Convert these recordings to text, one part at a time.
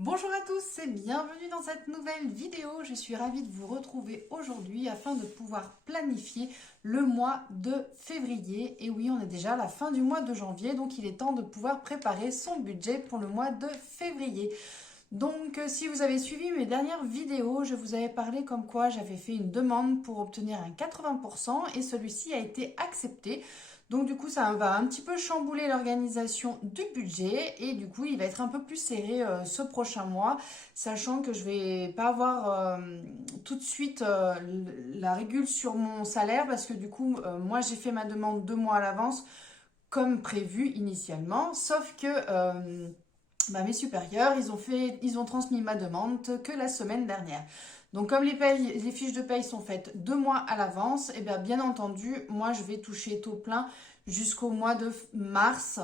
Bonjour à tous et bienvenue dans cette nouvelle vidéo. Je suis ravie de vous retrouver aujourd'hui afin de pouvoir planifier le mois de février. Et oui, on est déjà à la fin du mois de janvier, donc il est temps de pouvoir préparer son budget pour le mois de février. Donc, si vous avez suivi mes dernières vidéos, je vous avais parlé comme quoi j'avais fait une demande pour obtenir un 80% et celui-ci a été accepté. Donc, du coup, ça va un petit peu chambouler l'organisation du budget et du coup, il va être un peu plus serré ce prochain mois, sachant que je vais pas avoir tout de suite la régule sur mon salaire parce que du coup, moi, j'ai fait ma demande 2 mois à l'avance comme prévu initialement, sauf que mes supérieurs, ils ont transmis ma demande que la semaine dernière. Donc comme les fiches de paye sont faites 2 mois à l'avance, et bien entendu, moi je vais toucher taux plein jusqu'au mois de mars.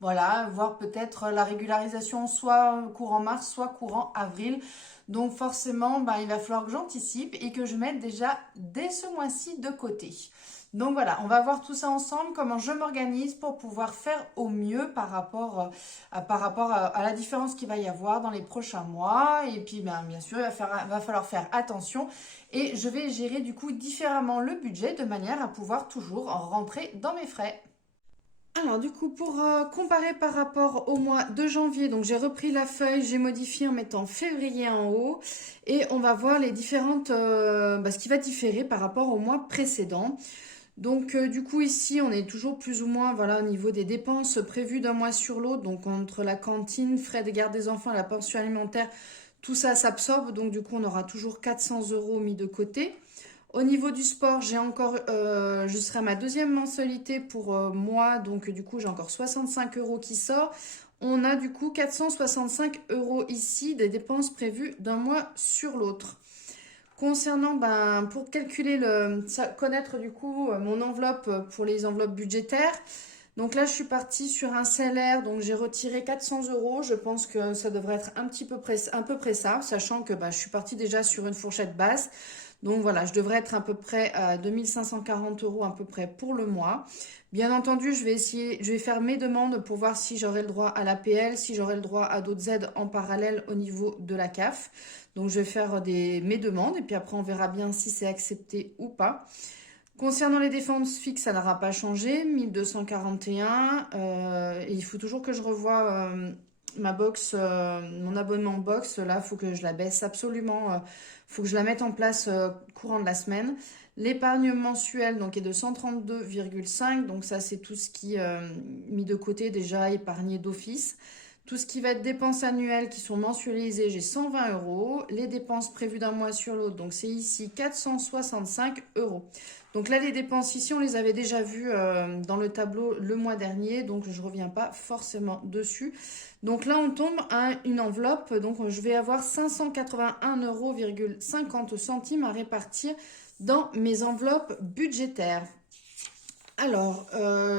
Voilà, voire peut-être la régularisation soit courant mars, soit courant avril. Donc forcément, il va falloir que j'anticipe et que je mette déjà dès ce mois-ci de côté. Donc voilà, on va voir tout ça ensemble, comment je m'organise pour pouvoir faire au mieux par rapport à la différence qu'il va y avoir dans les prochains mois. Et puis bien sûr, va falloir faire attention et je vais gérer du coup différemment le budget de manière à pouvoir toujours rentrer dans mes frais. Alors du coup, pour comparer par rapport au mois de janvier, donc j'ai repris la feuille, j'ai modifié en mettant février en haut et on va voir les différentes, ce qui va différer par rapport au mois précédent. Donc du coup ici on est toujours plus ou moins voilà au niveau des dépenses prévues d'un mois sur l'autre, donc entre la cantine, frais de garde des enfants, la pension alimentaire, tout ça s'absorbe, donc du coup on aura toujours 400 euros mis de côté. Au niveau du sport, je serai à ma deuxième mensualité pour moi, donc du coup j'ai encore 65 euros qui sort. On a du coup 465 euros ici des dépenses prévues d'un mois sur l'autre. Concernant, pour calculer connaître du coup mon enveloppe pour les enveloppes budgétaires. Donc là, je suis partie sur un salaire, donc j'ai retiré 400 euros. Je pense que ça devrait être un peu près ça, sachant que je suis partie déjà sur une fourchette basse. Donc voilà, je devrais être à peu près à 2540 euros à peu près pour le mois. Bien entendu, je vais faire mes demandes pour voir si j'aurai le droit à l'APL, si j'aurai le droit à d'autres aides en parallèle au niveau de la CAF. Donc je vais faire mes demandes et puis après on verra bien si c'est accepté ou pas. Concernant les défenses fixes, ça n'aura pas changé, 1241. Et il faut toujours que je revoie ma box, mon abonnement box. Là, il faut que je la baisse absolument. Il faut que je la mette en place courant de la semaine. L'épargne mensuelle donc, est de 132,5. Donc ça, c'est tout ce qui est mis de côté déjà, épargné d'office. Tout ce qui va être dépenses annuelles qui sont mensualisées, j'ai 120 euros. Les dépenses prévues d'un mois sur l'autre, donc c'est ici 465 euros. Donc là, les dépenses ici, on les avait déjà vues dans le tableau le mois dernier, donc je ne reviens pas forcément dessus. Donc là, on tombe à une enveloppe, donc je vais avoir 581,50 euros à répartir dans mes enveloppes budgétaires. Alors,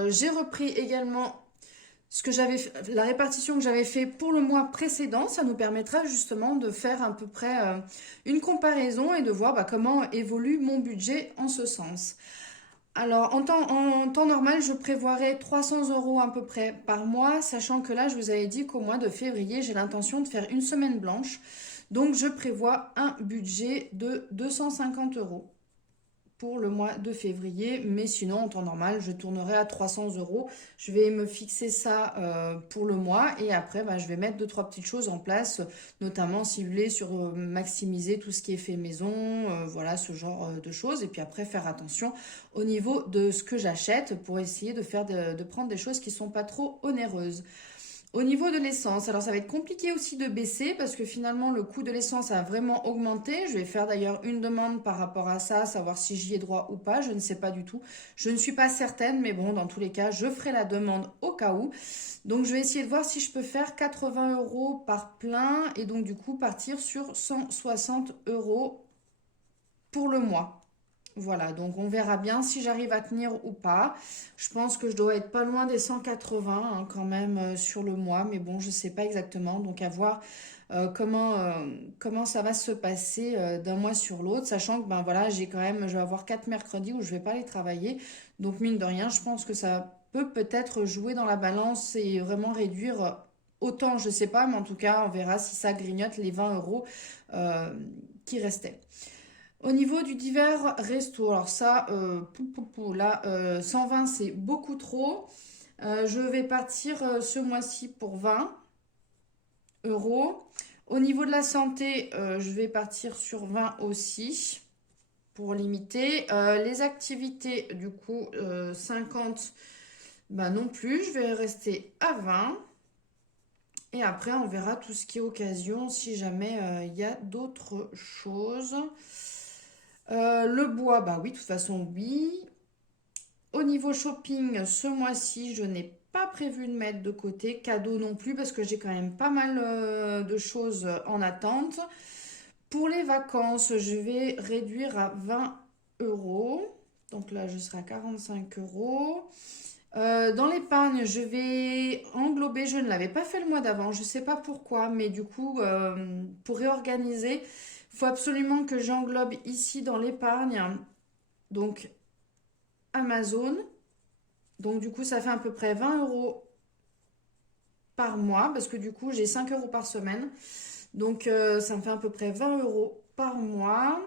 j'ai repris également la répartition que j'avais fait pour le mois précédent. Ça nous permettra justement de faire à peu près une comparaison et de voir comment évolue mon budget en ce sens. Alors, en temps normal, je prévoirais 300 euros à peu près par mois, sachant que là, je vous avais dit qu'au mois de février, j'ai l'intention de faire une semaine blanche. Donc, je prévois un budget de 250 euros pour le mois de février, mais sinon en temps normal je tournerai à 300 euros. Je vais me fixer ça pour le mois et après je vais mettre deux trois petites choses en place, notamment cibler sur maximiser tout ce qui est fait maison, voilà ce genre de choses, et puis après faire attention au niveau de ce que j'achète pour essayer de prendre des choses qui sont pas trop onéreuses. Au niveau de l'essence, alors ça va être compliqué aussi de baisser parce que finalement le coût de l'essence a vraiment augmenté. Je vais faire d'ailleurs une demande par rapport à ça, savoir si j'y ai droit ou pas, je ne sais pas du tout. Je ne suis pas certaine, mais bon, dans tous les cas, je ferai la demande au cas où. Donc je vais essayer de voir si je peux faire 80 euros par plein et donc du coup partir sur 160 euros pour le mois. Voilà, donc on verra bien si j'arrive à tenir ou pas. Je pense que je dois être pas loin des 180 quand même sur le mois, mais bon, je sais pas exactement. Donc à voir comment ça va se passer d'un mois sur l'autre, sachant que voilà, je vais avoir 4 mercredis où je vais pas aller travailler. Donc mine de rien, je pense que ça peut peut-être jouer dans la balance et vraiment réduire autant, je ne sais pas, mais en tout cas, on verra si ça grignote les 20 euros qui restaient. Au niveau du divers resto, alors ça, là, 120, c'est beaucoup trop. Je vais partir ce mois-ci pour 20 euros. Au niveau de la santé, je vais partir sur 20 aussi pour limiter. Les activités, du coup, 50, bah non plus. Je vais rester à 20. Et après, on verra tout ce qui est occasion si jamais il y a d'autres choses. Le bois, bah oui, de toute façon, oui. Au niveau shopping, ce mois-ci, je n'ai pas prévu de mettre de côté. Cadeau non plus, parce que j'ai quand même pas mal de choses en attente. Pour les vacances, je vais réduire à 20 euros. Donc là, je serai à 45 euros. Dans l'épargne, je vais englober, je ne l'avais pas fait le mois d'avant, je ne sais pas pourquoi, mais du coup, pour réorganiser, il faut absolument que j'englobe ici dans l'épargne, donc Amazon. Donc du coup, ça fait à peu près 20 euros par mois, parce que du coup, j'ai 5 euros par semaine. Donc ça me fait à peu près 20 euros par mois.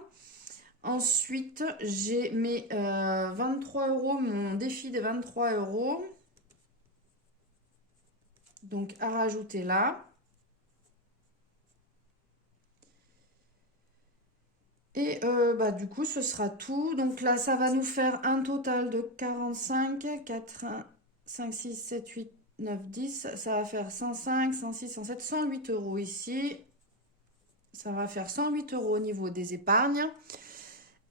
Ensuite, j'ai mes 23 euros, mon défi des 23 euros. Donc à rajouter là. Et bah, du coup, ce sera tout. Donc là, ça va nous faire un total de 45, 4, 5, 6, 7, 8, 9, 10. Ça va faire 105, 106, 107, 108 euros ici. Ça va faire 108 euros au niveau des épargnes.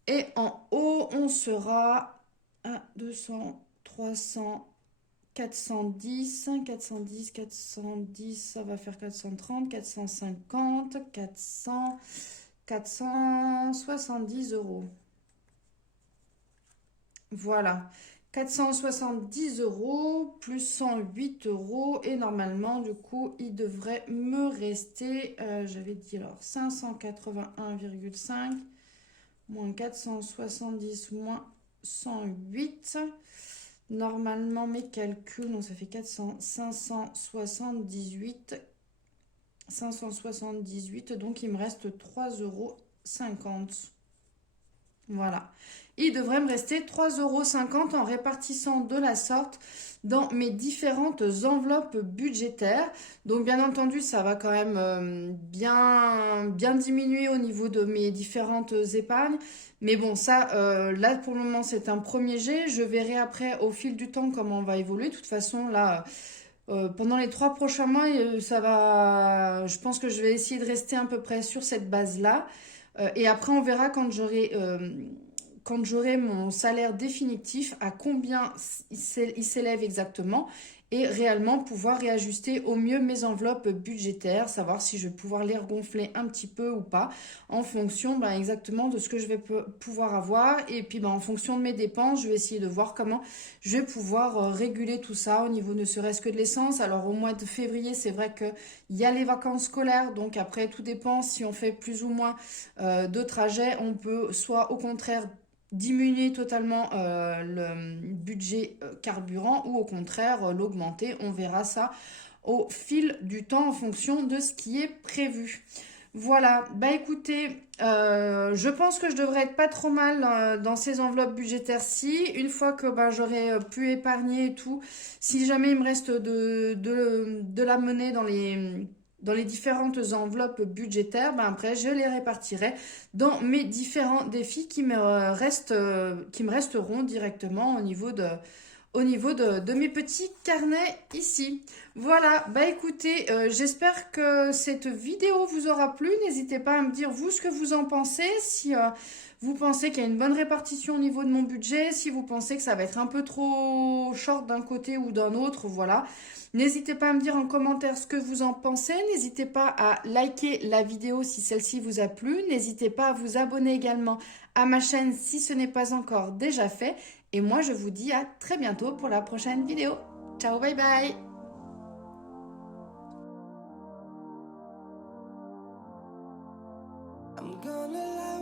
Et en haut, on sera à 200, 300, 410, 410, 410, ça va faire 430, 450, 400, 470 euros. Voilà, 470 euros plus 108 euros. Et normalement, du coup, il devrait me rester, j'avais dit alors 581,5 moins 470 moins 108. Normalement, mes calculs, donc ça fait 400, 578, 578, donc il me reste 3,50 euros. Voilà. Il devrait me rester 3,50 € en répartissant de la sorte dans mes différentes enveloppes budgétaires. Donc bien entendu, ça va quand même bien diminuer au niveau de mes différentes épargnes. Mais bon, ça, là pour le moment, c'est un premier jet. Je verrai après au fil du temps comment on va évoluer. De toute façon, là, pendant les 3 prochains mois, ça va. Je pense que je vais essayer de rester à peu près sur cette base-là. Et après, on verra quand j'aurai mon salaire définitif, à combien il s'élève exactement et réellement pouvoir réajuster au mieux mes enveloppes budgétaires, savoir si je vais pouvoir les regonfler un petit peu ou pas en fonction exactement de ce que je vais pouvoir avoir. Et puis en fonction de mes dépenses, je vais essayer de voir comment je vais pouvoir réguler tout ça au niveau ne serait-ce que de l'essence. Alors au mois de février, c'est vrai qu'il y a les vacances scolaires, donc après tout dépend si on fait plus ou moins de trajets. On peut soit au contraire diminuer totalement le budget carburant ou au contraire l'augmenter. On verra ça au fil du temps en fonction de ce qui est prévu. Voilà, bah écoutez, je pense que je devrais être pas trop mal dans ces enveloppes budgétaires-ci. Une fois que j'aurai pu épargner et tout, si jamais il me reste de la monnaie dans les différentes enveloppes budgétaires, après je les répartirai dans mes différents défis qui me resteront directement au niveau de mes petits carnets ici. Voilà, bah écoutez, j'espère que cette vidéo vous aura plu. N'hésitez pas à me dire vous ce que vous en pensez, si vous pensez qu'il y a une bonne répartition au niveau de mon budget, si vous pensez que ça va être un peu trop short d'un côté ou d'un autre, voilà. N'hésitez pas à me dire en commentaire ce que vous en pensez. N'hésitez pas à liker la vidéo si celle-ci vous a plu. N'hésitez pas à vous abonner également à ma chaîne si ce n'est pas encore déjà fait. Et moi, je vous dis à très bientôt pour la prochaine vidéo. Ciao, bye bye! I'm gonna lie.